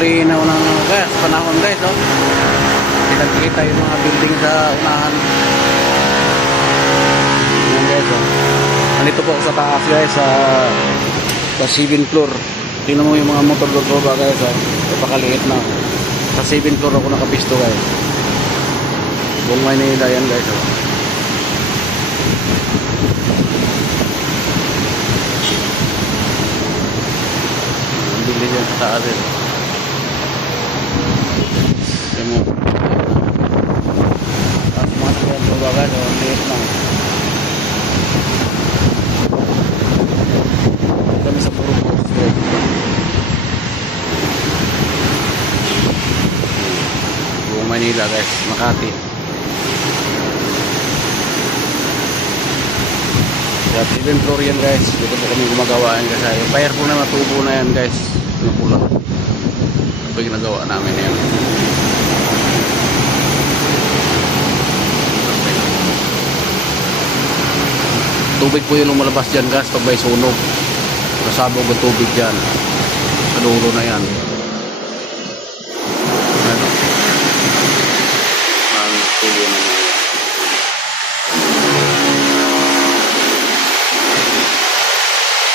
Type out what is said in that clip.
linaw ng guys, panahon guys, oh. Pinagkita yung mga building sa unahan. Yan guys, oh. Nandito po ako sa taas guys, sa 7th floor. Tingnan mo yung mga motor doon ba guys, oh. Napakaliit na. Sa 7th floor ako nakapisto guys. Buong Maynila yan guys, oh. Ang bili dyan sa taas eh. Yan mo. Tapos mga sasakyan doon ba guys, oh. Ang liit lang. Kami sa puro post guys. Buong Manila guys, Makati. Kaya 7th floor yan guys. Dito po kami gumagawa yan kasi yung fire po na matubo na yan guys. Yung pula. Ito yung ginagawa namin yan. Tubig po yung lumalabas dyan guys pag may sunog. Nasabog ang tubig dyan. Sa dulo na yan.